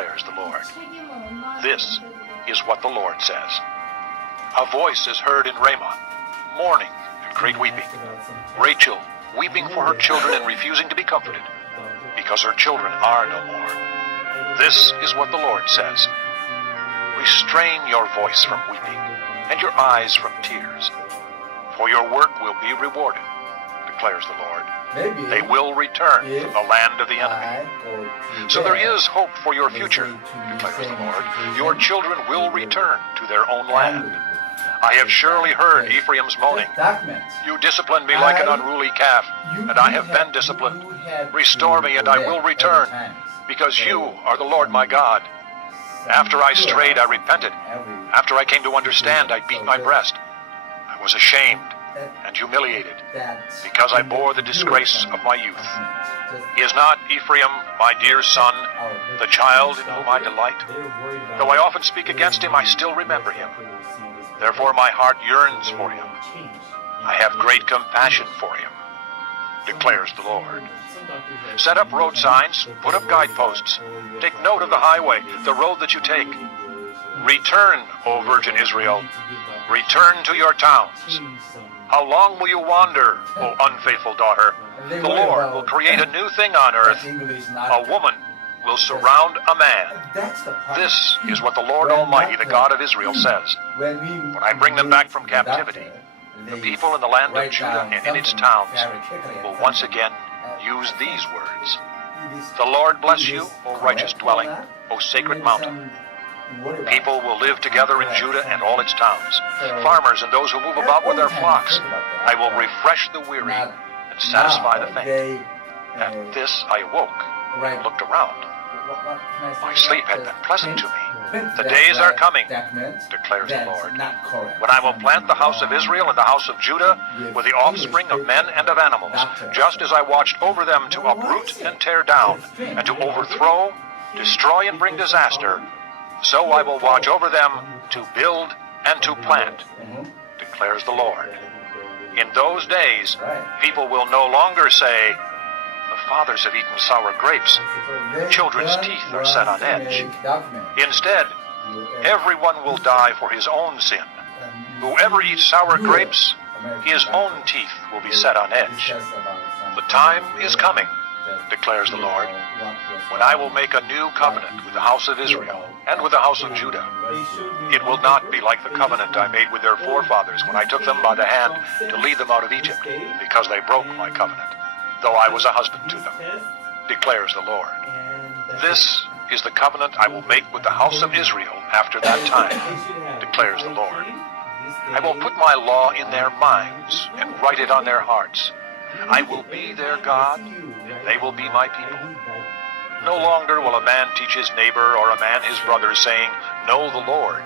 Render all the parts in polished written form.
declares the Lord. This is what the Lord says. A voice is heard in Ramah, mourning and great weeping. Rachel weeping for her children and refusing to be comforted, because her children are no more. This is what the Lord says. Restrain your voice from weeping, and your eyes from tears, for your work will be rewarded, declares the Lord. They will return from the land of the enemy. So there is hope for your future, declares the Lord. Your children will return to their own land. I have surely heard Ephraim's moaning. You disciplined me like an unruly calf, and I have been disciplined. Restore me, and I will return, because you are the Lord my God. After I strayed, I repented. After I came to understand, I beat my breast. I was ashamed and humiliated, because I bore the disgrace of my youth. Is not Ephraim my dear son, the child in whom I delight? Though I often speak against him, I still remember him. Therefore my heart yearns for him. I have great compassion for him, declares the Lord. Set up road signs, put up guideposts. Take note of the highway, the road that you take. Return, O Virgin Israel. Return to your towns. How long will you wander, O unfaithful daughter? The Lord will create a new thing on earth. A woman will surround a man. This is what the Lord Almighty, the God of Israel, says. When I bring them back from captivity, the people in the land of Judah and in its towns will once again use these words. The Lord bless you, O righteous dwelling, O sacred mountain. People will live together in Judah and all its towns, farmers and those who move about with their flocks. I will refresh the weary and satisfy the faint. At this I awoke and looked around. My sleep had been pleasant to me. The days are coming, declares the Lord, when I will plant the house of Israel and the house of Judah with the offspring of men and of animals, just as I watched over them to uproot and tear down, and to overthrow, destroy, and bring disaster. So I will watch over them to build and to plant, declares the Lord. In those days, people will no longer say, the fathers have eaten sour grapes. Children's teeth are set on edge. Instead, everyone will die for his own sin. Whoever eats sour grapes, his own teeth will be set on edge. The time is coming, declares the Lord, when I will make a new covenant with the house of Israel and with the house of Judah. It will not be like the covenant I made with their forefathers when I took them by the hand to lead them out of Egypt, because they broke my covenant, though I was a husband to them, declares the Lord. This is the covenant I will make with the house of Israel after that time, declares the Lord. I will put my law in their minds and write it on their hearts. I will be their God, and they will be my people. No longer will a man teach his neighbor or a man his brother, saying, Know the Lord,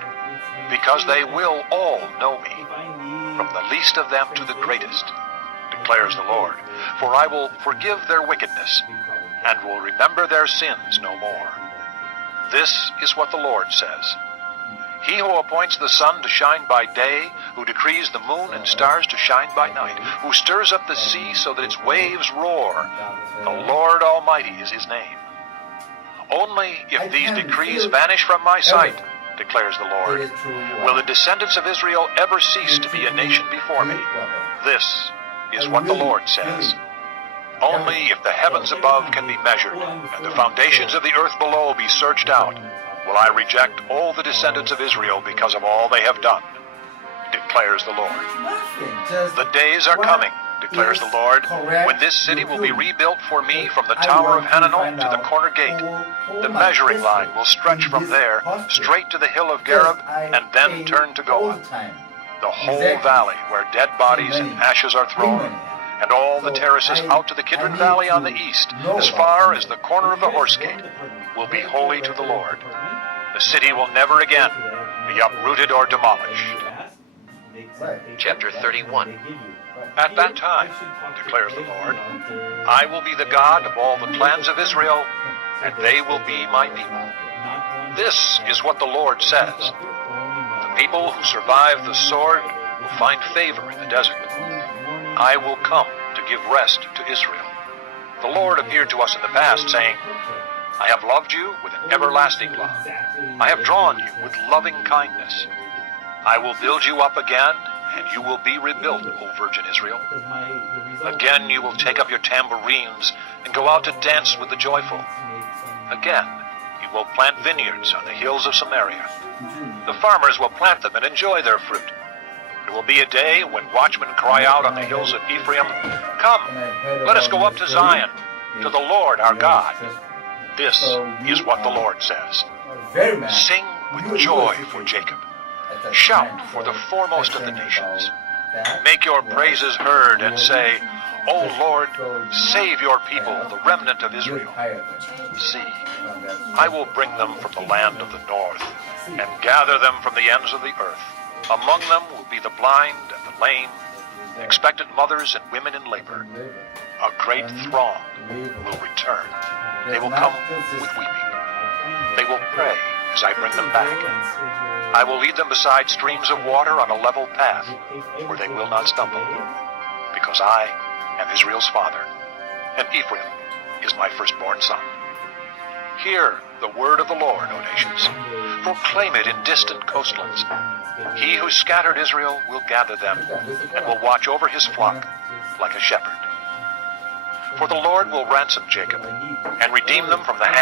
because they will all know me, from the least of them to the greatest, declares the Lord. For I will forgive their wickedness, and will remember their sins no more. This is what the Lord says. He who appoints the sun to shine by day, who decrees the moon and stars to shine by night, who stirs up the sea so that its waves roar, the Lord Almighty is his name. Only if these decrees vanish from my sight, declares the Lord, will the descendants of Israel ever cease to be a nation before me. This is what the Lord says. Only if the heavens above can be measured, and the foundations of the earth below be searched out, will I reject all the descendants of Israel because of all they have done, declares the Lord. The days are coming, declares the Lord, when this city will be rebuilt for me from the Tower of Hananel to the corner gate. The measuring line will stretch from there straight to the hill of Gareb and then turn to Goah. The whole valley where dead bodies and ashes are thrown, and all the terraces out to the Kidron Valley on the east, as far as the corner of the Horse Gate, will be holy to the Lord. The city will never again be uprooted or demolished. Chapter 31. At that time, declares the Lord, I will be the God of all the clans of Israel, and they will be my people. This is what the Lord says. The people who survive the sword will find favor in the desert. I will come to give rest to Israel. The Lord appeared to us in the past, saying, I have loved you with an everlasting love. I have drawn you with loving kindness. I will build you up again, and you will be rebuilt, O Virgin Israel. Again you will take up your tambourines and go out to dance with the joyful. Again you will plant vineyards on the hills of Samaria. The farmers will plant them and enjoy their fruit. There will be a day when watchmen cry out on the hills of Ephraim, "Come, let us go up to Zion, to the Lord our God." This is what the Lord says. Sing with joy for Jacob. Shout for the foremost of the nations. Make your praises heard and say, "O Lord, save your people, the remnant of Israel." See, I will bring them from the land of the north and gather them from the ends of the earth. Among them will be the blind and the lame, expectant mothers and women in labor. A great throng will return. They will come with weeping. They will pray as I bring them back. I will lead them beside streams of water on a level path where they will not stumble, because I am Israel's father, and Ephraim is my firstborn son. Hear the word of the Lord, O nations. Proclaim it in distant coastlands. He who scattered Israel will gather them and will watch over his flock like a shepherd. For the Lord will ransom Jacob and redeem them from the hand